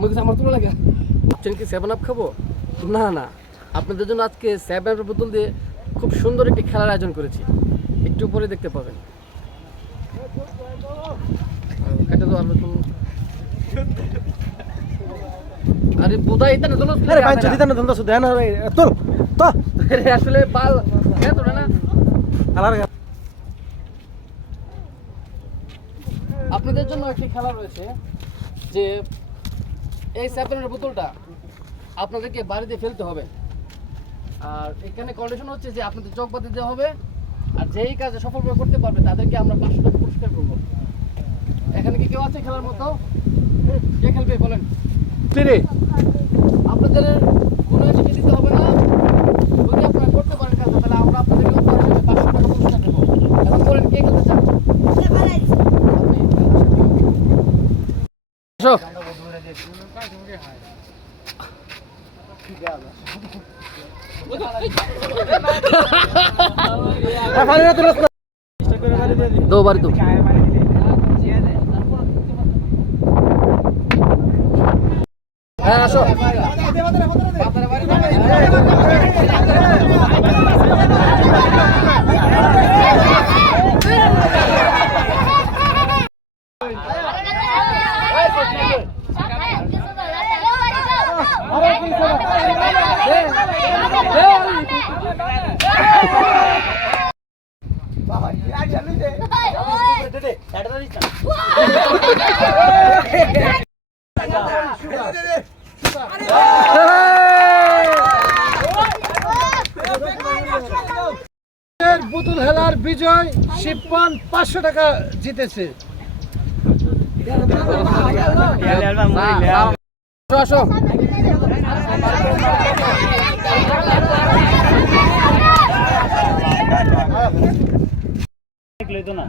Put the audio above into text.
আমার কাছে আমার তুলো লাগে। ভাবছেন কি 7 আপ খাবো? না না, আপনাদের জন্য আজকে 7 আপের বোতল দিয়ে খুব সুন্দর একটি খেলার আয়োজন করেছি, একটু পরে দেখতে পাবেন। আরে বোধাই এটা না তোলো, আরে বাইচ দিতা না ধন্দা সুদে না তোল তো আসলে বাল হ্যাঁ তো না আলার আপনাদের জন্য একটি খেলা রয়েছে যে এই 7 এর বোতলটা আপনাদেরকে বাড়িতে ফেলতে হবে। আর এখানে কন্ডিশন হচ্ছে যে আপনাদের চোখ বাঁধতে দেওয়া হবে, আর যেই কাজে সফলভাবে করতে পারবে তাদেরকে আমরা 500 টাকা পুরস্কার করবো। এখানে কি কেউ আছে খেলার মতো? কে খেলবে বলেন? তিরে আপনাদের কোনো কিছু দিতে হবে না, যদি আপনারা করতে পারেন কাজটা তাহলে আমরা আপনাদেরকে উপহার হিসেবে 500 টাকা পুরস্কার দেবো। এখন বলেন কে খেলতে চান? আসো। পানি না তুলস না দো বাড়ি তো হ্যাঁ আসো। বোতল খেলার বিজয় শিবপান 500 টাকা জিতেছে। আসো না